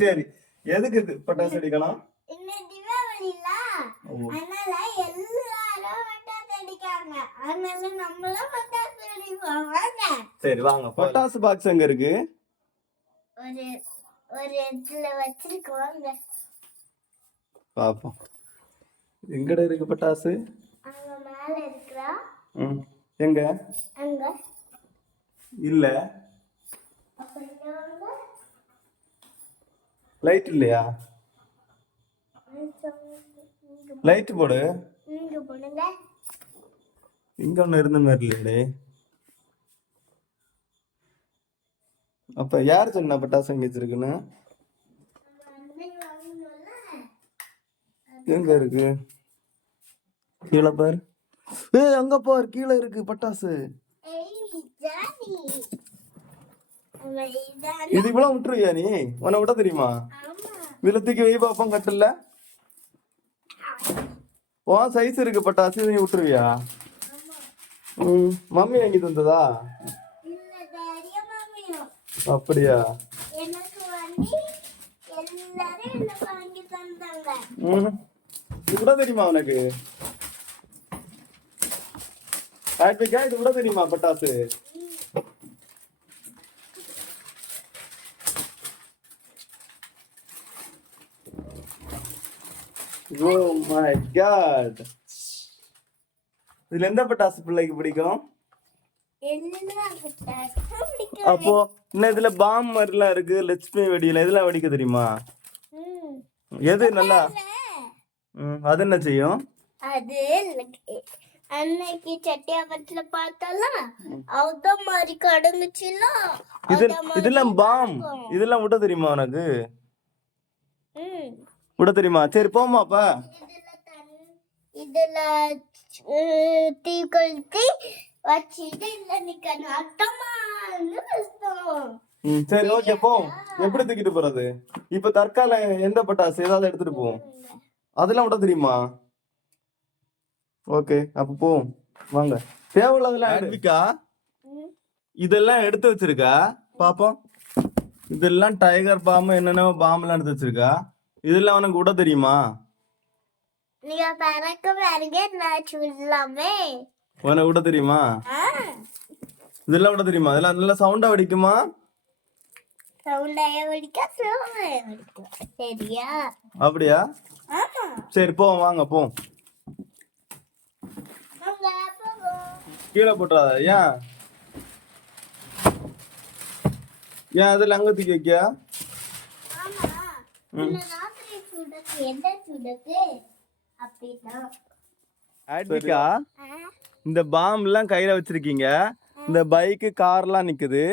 சரி, எதுக்கு பட்டாசு அடிக்கலாம்? சரி வாங்க. பட்டாசு பாக்ஸ் எங்க இருக்கு? ஒரு இடத்துல வச்சிருக்கோங்க. பாப்போம். எங்கட இருக்கு பட்டாசு? அங்க மேல இருக்குடா. எங்க? அங்க. இல்ல. லைட் இல்லையா? லைட் போடு. இங்க போடுங்க. இங்க ஒண்ணு இருந்த மாதிரி இல்லையே. அப்ப யார் சொன்னா பட்டாசு எங்க வச்சிருக்குன்னு? எங்க இருக்கு? கீழே பாரு. அங்க பாரு, கீழே இருக்கு பட்டாசு. இது இவ்வளவு விட்டுருவியா நீ? உன்னை விட தெரியுமா? இதுல தூக்கி வை பாப்போம். கட்டல ஓ சைஸ் இருக்கு பட்டாசு, நீ விட்டுருவியா? மம்மி வாங்கி தந்ததா? அப்படியா? இது கூட தெரியுமா உனக்கு? இது கூட தெரியுமா பட்டாசு? Oh my god. இதுல எந்த பட்டாசு பிள்ளைக்கு பிடிக்கும்? அப்போ இன்னும் இதுல பாம் மாதிரிலாம் இருக்கு, லட்சுமி வெடியில இதெல்லாம் வெடிக்க தெரியுமா? எது நல்லா? அது என்ன செய்யும்? அது அன்னைக்கு சட்டியாபத்துல பார்த்தாலாம் அவுத மாதிரி கடங்குச்சுல. இதெல்லாம் பாம். இதெல்லாம் விட தெரியுமா உனக்கு? விட தெரியுமா? சரி போமாப்பா. இதுல தீ கொளுத்தி வச்சிட்டு இல்ல நிக்கணும். சரி ஓகே போ. எப்படி தூக்கிட்டு போறது? இப்ப தற்கால எந்த பட்டாசு ஏதாவது எடுத்துட்டு போவோம். அதெல்லாம் விட தெரியுமா? ஓகே அப்ப போ வாங்க. தேவையில்லாதெல்லாம் இதெல்லாம் எடுத்து வச்சிருக்கா பாப்போம். இதெல்லாம் டைகர் பாம்பு என்னென்ன பாம்பெல்லாம் எடுத்து வச்சிருக்கா. இதெல்லாம் உனக்கு விட தெரியுமா? நீங்க பறக்க பாருங்க, நான் சொல்லலாமே. உனக்கு விட தெரியுமா? இதெல்லாம் விட தெரியுமா? இதெல்லாம் நல்லா சவுண்டா வெடிக்குமா? சவுண்டாயா வெடிக்க, ஸ்லோவா வெடிக்க. சரியா? அப்படியா? ஆமா. சரி போ வாங்க போ. கீழே போட்டுறாத. ஏன் ஏன் அதில் அங்க தூக்கி வைக்க? இந்த பாம் எல்லாம் கையில வச்சிருக்கீங்க. இந்த பைக்கு கார்லாம் நிக்குது.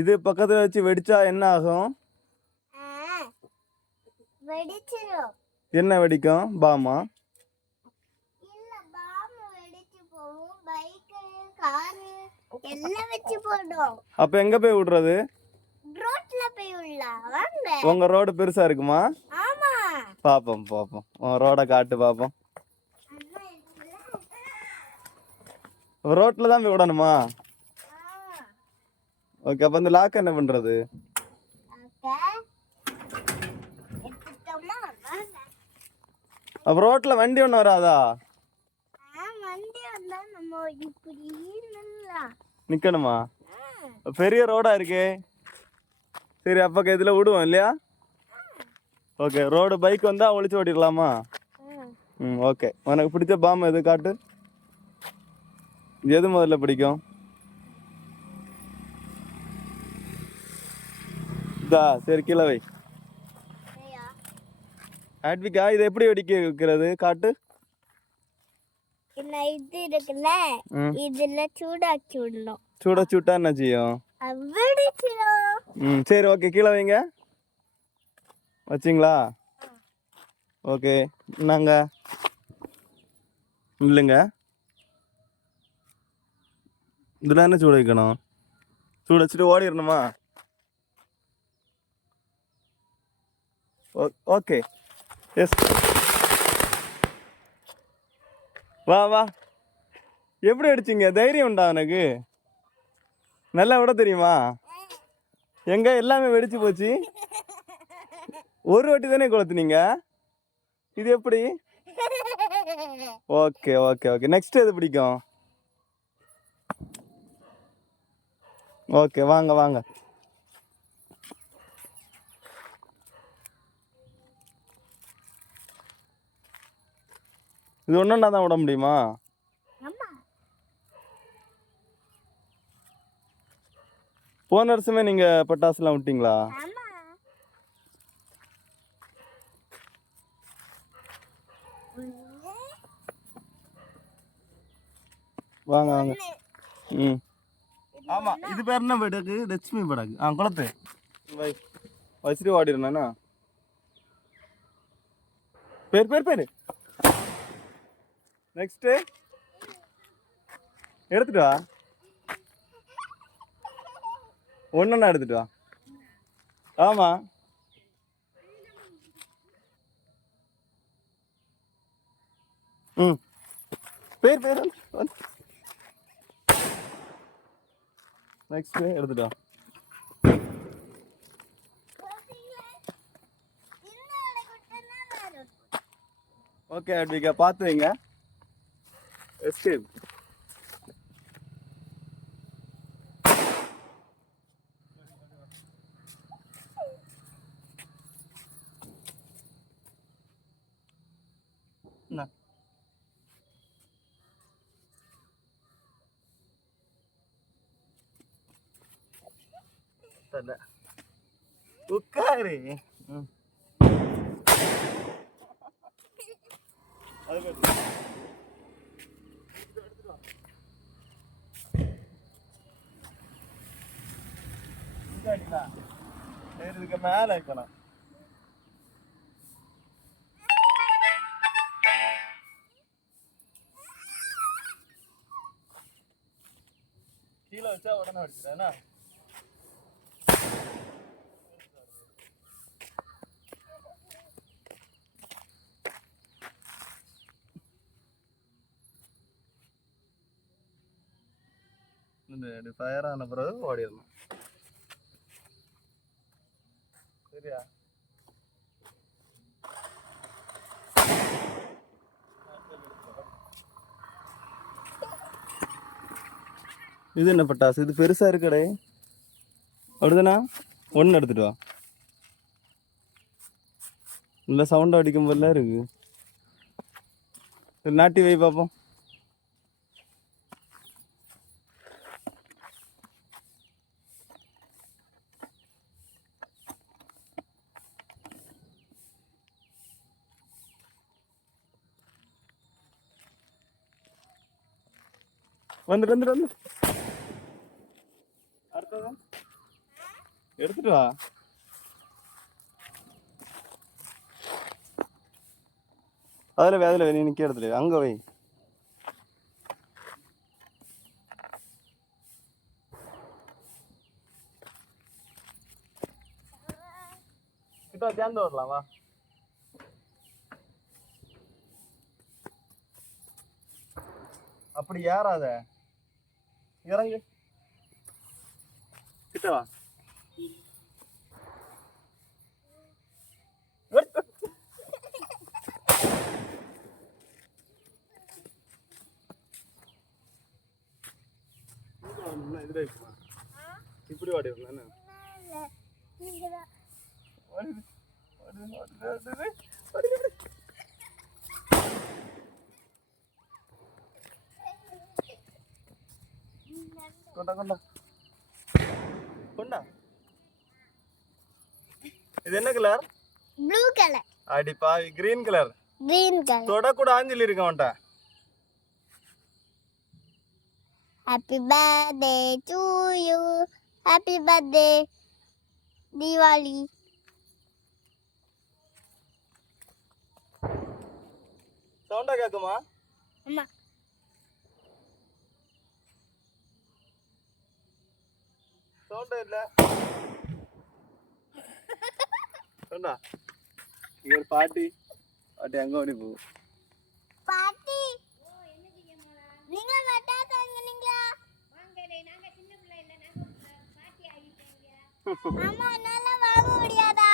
இது பக்கத்துல வச்சு வெடிச்சா என்ன ஆகும்? என்ன வெடிக்கும்? பாமா? அப்ப எங்க போய் விடுறது? உங்க ரோடு பெருசா இருக்குமா? பாப்போம் பாப்போம். ரோட காட்டு பாப்போம். ரோட்ல தான் போய் விடணுமா? ஓகே அப்ப இந்த லாக் என்ன பண்றது? அப்ப ரோட்ல வண்டி ஒண்ணு வராதா? நிக்கணுமா? பெரிய ரோடா இருக்கே. சரி அப்ப இதுல விடுவோம் இல்லையா? ஓகே ரோடு பைக் வந்தா ஒளிச்சு ஓட்டிடலாமா? ஓகே. உனக்கு பிடிச்ச பாம் எது காட்டு. எது முதல்ல பிடிக்கும்? சரி கீழே வை. ஆட்விகா இது எப்படி வெடிக்க வைக்கிறது காட்டு. இது இருக்குல்ல, இதுல சூடாக்கி விடணும். சூடா என்ன செய்யும்? சரி ஓகே கீழே வைங்க. வச்சிங்களா? ஓகே நாங்க இல்லைங்க. இதுல என்ன சூட வைக்கணும்? சூட வச்சுட்டு ஓடிடணுமா? Okay yes. வா வா. எப்படி அடிச்சிங்க? தைரியம் உண்டா உனக்கு? நல்லா விட தெரியுமா? எங்க எல்லாமே வெடிச்சு போச்சு. ஒரு வாட்டி தானே கொளுத்துனீங்க, இது எப்படி? ஓகே ஓகே ஓகே, நெக்ஸ்ட் எது பிடிக்கும்? ஓகே வாங்க வாங்க. இது ஒன்றுன்னா தான் விட முடியுமா? போன வருஷமே நீங்க பட்டாசுலாம் விட்டீங்களா? வாங்க வாங்க. ம் ஆமா, இது பேர் என்ன படகு? லட்சுமி படகு. குளத்து வை வச்சிட்டு ஓடிடுறேண்ணா. பேர் பேர் பேர் நெக்ஸ்ட் எடுத்துட்டு வா. ஒன்றுண்ணா எடுத்துட்டு வா. ஆமா, ம் பேர் பேர் நெக்ஸ்ட் எடுத்துட்டு வா. ஓகே அட்விகா, பார்த்து வைங்க. எஸ்கேப். என்ன உட்காரு. இதுக்கு மேல வைக்கணும். கீழே வச்சா உடனே அடிச்சுட்டேன்னா இந்த ஃபயர் ஆன பிறகு ஓடிடணும். சரியா? இது என்ன பட்டாசு? இது பெருசா இருக்கடே. அப்படிதானா? ஒன்று எடுத்துட்டு வா. நல்லா சவுண்ட் அடிக்கும் போதுலாம் இருக்கு. நாட்டி வை பார்ப்போம். வந்துட்டு வந்துட்டு வந்து அடுத்தது எடுத்துட்டு வா. அதில் நீ நிற்க இடத்துல அங்கே வை. கிட்ட சேர்ந்து வரலாம் வா. அப்படி ஏறாத, இறங்கு. கிட்ட வா. இப்படி ஓடிடலாம். கொண்டா கொண்டா கொண்டா. இது என்ன கலர்? Blue colour. அடி பாவி, கிரீன் கலர். Green colour. தொட கூட ஆஞ்சலி இருக்க மாட்டேன். Happy birthday to you. Happy birthday Deepavali. சவுண்டா கேக்குமா? அம்மா சவுண்டா இல்ல. சவுண்டா. இங்க ஒரு பாட்டி அங்க ஓடி போ. பாட்டி நீங்க வட்டாதாங்க. நீங்க வாங்கலே, நாங்க சின்ன பிள்ளை இல்ல, நாங்க பாட்டி ஆயிட்டீங்க. அம்மா என்னால வாங்க முடியாதா?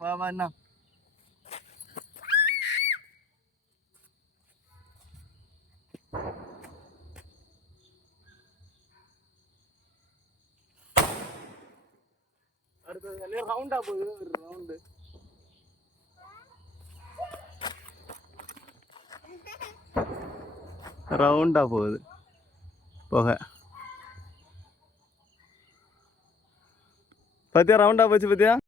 வா வா என்ன அடுத்தது ரவுண்டா போகுது ஒரு ரவுண்டு. ரவுண்டா போகுது போக பத்தியா ரவுண்டா போச்சு பத்தியா.